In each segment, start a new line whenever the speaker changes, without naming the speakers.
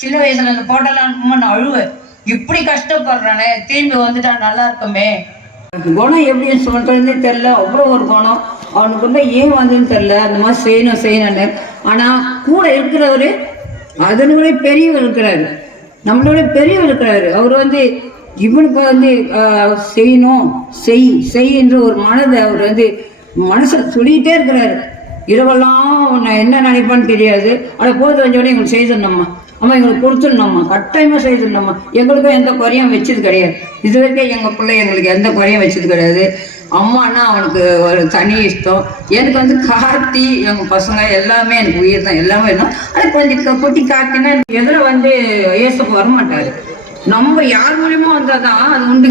சின்ன வயசுல அந்த போட்டோலாம் இருக்கும்போது நான் அழுவேன். இப்படி கஷ்டப்படுறானே திரும்பி வந்துட்டா நல்லா இருக்குமே. குணம் எப்படின்னு சொல்றதுன்னு தெரியல. அவ்வளோ ஒரு குணம். அவனுக்குள்ள ஏன் வந்ததுன்னு தெரியல. அந்த மாதிரி செய்யணும் செய்யணும்னு. ஆனா கூட இருக்கிறவரு அதனுடைய பெரியவர் இருக்கிறாரு. நம்மளோட பெரியவர் இருக்கிறாரு. அவர் வந்து இவனுக்கு வந்து செய்யணும் செய் செய் என்ற ஒரு மனதை அவர் வந்து மனசில் சொல்லிக்கிட்டே இருக்கிறாரு. இரவெல்லாம் உன்னை என்ன நினைப்பான்னு தெரியாது. ஆனால் போது வந்தோடனே எங்களுக்கு நம்ம அம்மா எங்களுக்கு கொடுத்துடணும்மா. கட்டாயமாக செய்துடணும்மா. எங்களுக்கும் எந்த குறையும் வச்சது கிடையாது. இது வரைக்கும் எங்கள் பிள்ளை எங்களுக்கு எந்த குறையும் வச்சது கிடையாது. அம்மானா அவனுக்கு ஒரு தனி இஷ்டம். எனக்கு வந்து கார்த்தி எங்கள் பசங்க எல்லாமே எனக்கு உயிர் தான். எல்லாமே வேணும் அது கொஞ்சம் குட்டி கார்த்தினா எதில் வந்து இயேசுக்கு வர மாட்டார் நம்ம யார் மூலயமா வந்தால் தான் அது உண்டு.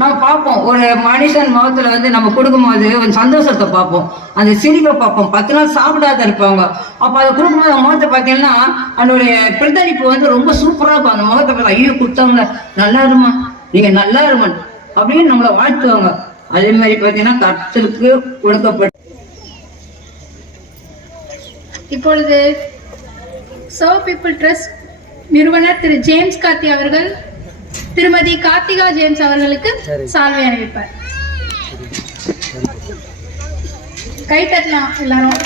நம்ம பார்ப்போம். ஒரு மனுஷன் முகத்துல வந்து நம்ம கொடுக்கும்போது ஒரு சந்தோஷத்தை பார்ப்போம். அந்த சிரிப்பை பார்ப்போம். பத்து நாள் சாப்பிடாத இருப்பாங்க. அப்ப அதை கொடுக்கும்போது அவங்க முகத்தை பார்த்தீங்கன்னா அதனுடைய பிரதிபலிப்பு வந்து ரொம்ப சூப்பரா இருக்கும். அந்த முகத்தை பார்த்து ஐயோ கொடுத்தவங்க நல்லா இருமா? நீங்க நல்லா இருமன் அப்படின்னு நம்மளை வாழ்த்துவாங்க. அதே மாதிரி பார்த்தீங்கன்னா கர்த்தருக்கு கொடுக்கப்பட்ட
இப்பொழுது சர்வ் பீப்புள் ட்ரஸ்ட் நிறுவனர் திரு ஜேம்ஸ் காத்தி அவர்கள் திருமதி கார்த்திகா ஜேம்ஸ் அவர்களுக்கு சால்வை அணிவிப்பார். கை தட்டலாம் எல்லாரும்.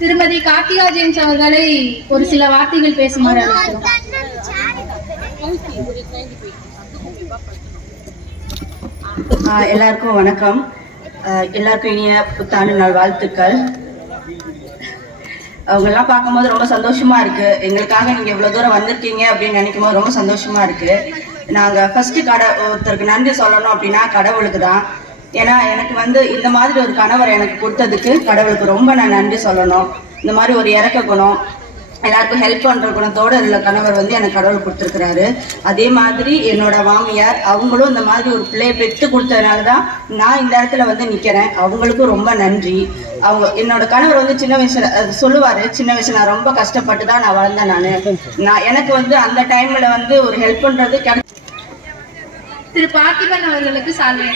திருமதி கார்த்திகா ஜேம்ஸ் அவர்களை ஒரு சில வார்த்தைகள் பேசுமாறு
எல்லாருக்கும் வணக்கம். எல்லாருக்கும் இனிய புத்தாண்டு நாள் வாழ்த்துக்கள் அவங்க எல்லாம் பார்க்கும்போது ரொம்ப சந்தோஷமா இருக்கு. எங்களுக்காக நீங்க இவ்வளவு தூரம் வந்திருக்கீங்க அப்படின்னு நினைக்கும் போது ரொம்ப சந்தோஷமா இருக்கு. நாங்க ஃபர்ஸ்ட் கடை ஒருத்தருக்கு நன்றி சொல்லணும் அப்படின்னா கடவுளுக்கு தான். ஏன்னா எனக்கு வந்து இந்த மாதிரி ஒரு கணவர் எனக்கு கொடுத்ததுக்கு கடவுளுக்கு ரொம்ப நான் நன்றி சொல்லணும். இந்த மாதிரி ஒரு இறக்க குணம். எல்லாருக்கும் ஹெல்ப் பண்ற குணத்தோட உள்ள கணவர் வந்து எனக்கு கடவுள் கொடுத்துருக்கிறாரு. அதே மாதிரி என்னோட மாமியார் அவங்களும் இந்த மாதிரி ஒரு பிள்ளையை பெற்று கொடுத்ததுனால தான் நான் இந்த இடத்துல வந்து நிக்கிறேன். அவங்களுக்கும் ரொம்ப நன்றி. அவங்க என்னோட கணவர் வந்து சின்ன வயசுல சொல்லுவாரு சின்ன வயசுல நான் ரொம்ப கஷ்டப்பட்டு தான் நான் வளர்ந்தேன் நானு. நான் எனக்கு வந்து அந்த டைம்ல வந்து ஒரு ஹெல்ப் பண்றது கிடை
திரு பார்த்திபன் அவர்களுக்கு சால்வை.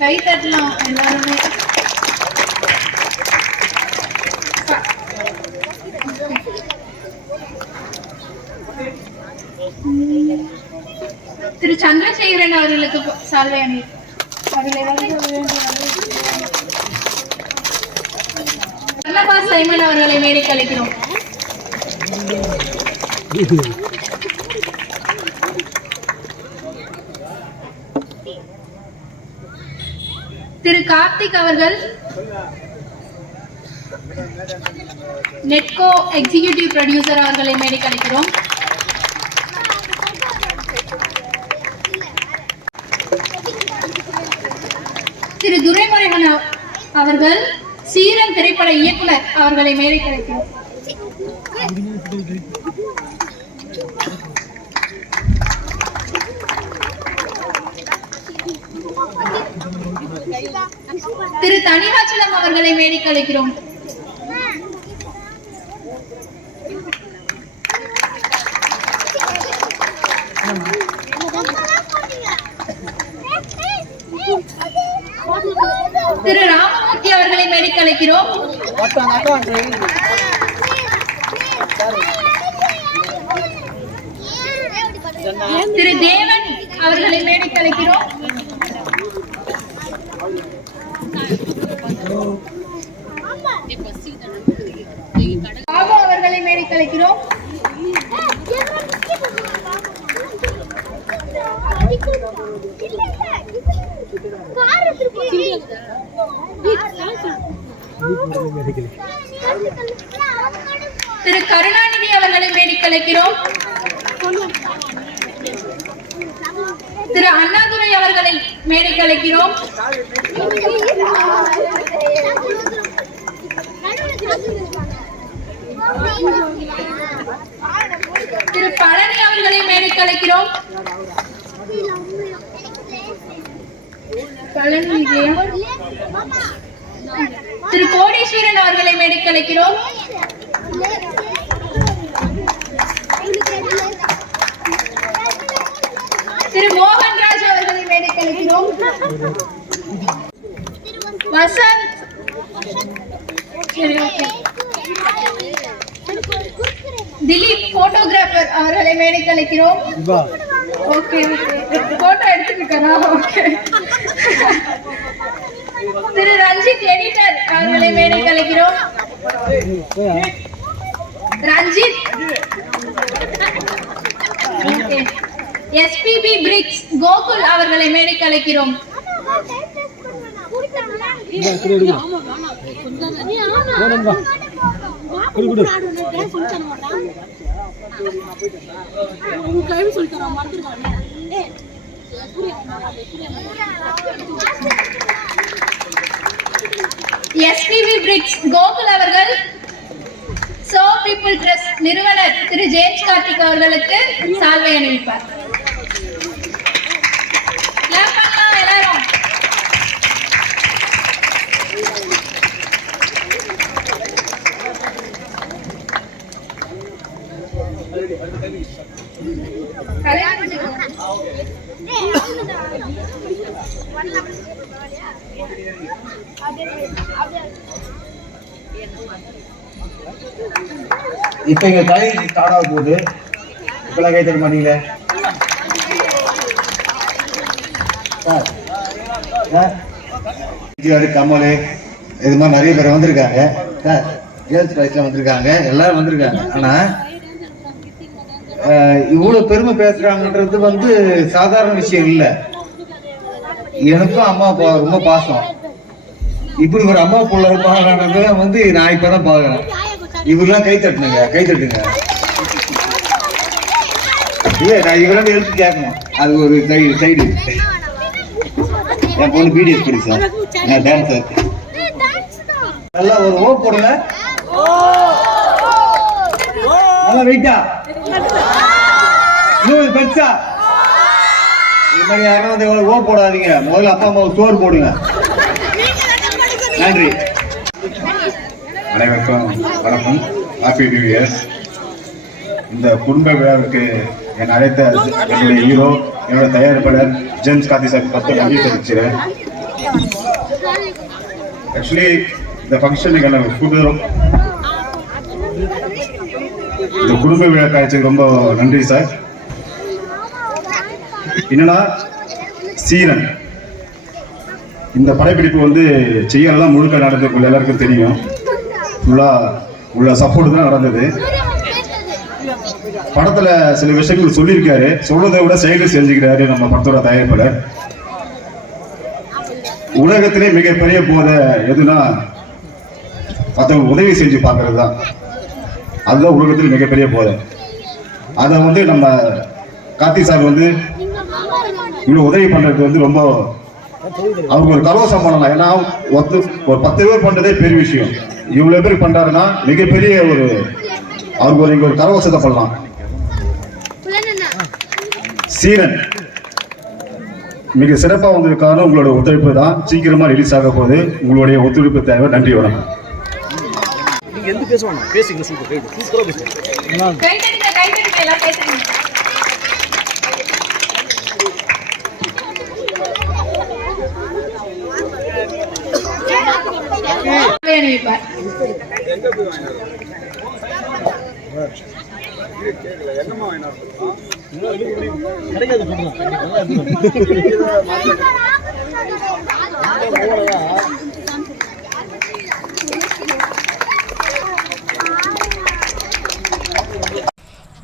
கை தட்டலாம் எல்லாருமே. திரு சந்திரசேகரன் அவர்களுக்கு சால்வை அணி. சைமன் அவர்களை மேலே அழைக்கிறோம். திரு கார்த்திக் அவர்கள் நெட்கோ எக்ஸிகியூட்டிவ் ப்ரொடியூசர் அவர்களை மேடை கழிக்கிறோம் அவர்கள் சீரன் திரைப்பட இயக்குனர் அவர்களை மேலே கிடைக்கிறார் திரு தனிவாச்சலம் அவர்களை மேடைக்கு அழைக்கிறோம் திரு ராமமூர்த்தி கலைக்கிறோம் திரு தேவன் அவர்களை மேடைக்கு அழைக்கிறோம் பாபு அவர்களை Thank you. திரு கருணாநிதி அவர்களை மேடைக்கு திரு அண்ணாதுரை அவர்களை மேடைக்கு அழைக்கிறோம் திரு பழனி அவர்களை மேடைக்கு இல்லையா? திரு கோடீஸ்வரன் அவர்களை மேடைக்கு அழைக்கிறோம் திரு மோகன் அழைக்கிறோம் வசந்த். சரி, okay. திலீப் போட்டோகிராஃபர் அவர்களை மேடைக்கு அழைக்கிறோம் ஓகே போட்டோ எடுத்துருக்காரா ஓகே திரு ரஞ்சித் எடிட்டர் பேரை கலைக்கிறோம் ரஞ்சித். எஸ்பிபி பிரிக்ஸ் கோகுல் அவர்களை மேடை கலைக்கிறோம் அழைக்கிறோம் எஸ்பிவி பிரிக்ஸ் கோகுல் அவர்கள் சோ பீப்புள் ட்ரஸ்ட் நிறுவனர் திரு ஜேம்ஸ் கார்த்திக் அவர்களுக்கு சால்வை அணிவிப்பார். Clap எல்லாரும். கல்யாணம்
இப்போ எங்க கலை ஸ்டார்ட் ஆக போகுது. இப்பெல்லாம் கை தட்ட மாட்டீங்களே? சார் கமல். இது மாதிரி நிறைய பேர் வந்திருக்காங்க. சார் கேர்ள்ஸ் காலேஜ்ல வந்திருக்காங்க. எல்லாரும் வந்திருக்காங்க. ஆனா இவ்வளவு பெருமை பேசுறாங்கன்றது வந்து சாதாரண விஷயம் இல்ல. எனக்கும் அம்மா அப்பா ரொம்ப பாசம். இப்படி ஒரு அம்மா பிள்ளை இருப்பாங்கன்றத வந்து நான் இப்பதான் பாக்குறேன். இவரெல்லாம் கை தட்டுனுங்க கை தட்டுங்க. இல்ல நான் இவரெல்லாம் எழுத்து கேட்கணும். அது ஒரு சைடு சைடு. என் பொண்ணு பிடிஎஸ் படி சார். நான் டான்ஸர் நல்லா ஒரு ஓ போடுங்க. நல்லா வெயிட்டா. இன்னொரு பெருசா. மாதிரி யாரும் வந்து ஓ போடாதீங்க. முதல்ல அப்பா அம்மாவுக்கு சோறு போடுங்க. நன்றி.
அனைவருக்கும் வணக்கம். ஹாப்பி நியூ இயர்ஸ் இந்த குடும்ப விழாவுக்கு என்னை அழைத்த என்னுடைய ஹீரோ என்னோட தயாரிப்பாளர் ஜேம்ஸ் கார்த்தி சார் பத்து நன்றி தெரிவிக்கிறேன் ஆக்சுவலி இந்த ஃபங்க்ஷனுக்கு எனக்கு கூடுதலும் இந்த குடும்ப விழா காய்ச்சலுக்கு ரொம்ப நன்றி சார். என்னன்னா சீரன். இந்த படப்பிடிப்பு வந்து செய்யறதெல்லாம் முழுக்க நடந்தது உள்ள எல்லாருக்கும் தெரியும். ஃபுல்லா உள்ள சப்போர்ட் தான் நடந்தது. படத்துல சில விஷயங்கள் சொல்லியிருக்காரு. சொல்றதை விட செயல்கள் செஞ்சுக்கிறாரு நம்ம படத்தோட தயாரிப்பில் உலகத்திலே மிகப்பெரிய போதை எதுனா மற்றவங்க உதவி செஞ்சு பார்க்கறது தான். அதுதான் உலகத்தில் மிகப்பெரிய போதை. அதை வந்து நம்ம கார்த்தி சார் வந்து இவ்வளவு உதவி பண்றது வந்து ரொம்ப அவங்க ஒரு கரோசம் பண்ணலாம் ஏன்னா ஒத்து ஒரு பத்து பேர் பண்றதே பெரிய விஷயம். இவ்வளவு பேர் பண்றாருன்னா மிகப்பெரிய ஒரு அவருக்கு ஒரு இங்க ஒரு கரவசத்தை பண்ணலாம். சீரன் மிக சிறப்பா வந்திருக்காரு உங்களோட ஒத்துழைப்பு தான். சீக்கிரமா ரிலீஸ் ஆக போகுது. உங்களுடைய ஒத்துழைப்பு தேவை. நன்றி வணக்கம்.
எந்த பேசுவாங்க பேசுங்க சூப்பர்
அணிவிப்பார்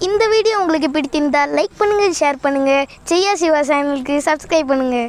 இந்த வீடியோ உங்களுக்கு பிடித்திருந்தால் லைக் பண்ணுங்கள் ஷேர் பண்ணுங்கள் ஜெயா சிவா சேனலுக்கு சப்ஸ்கிரைப் பண்ணுங்கள்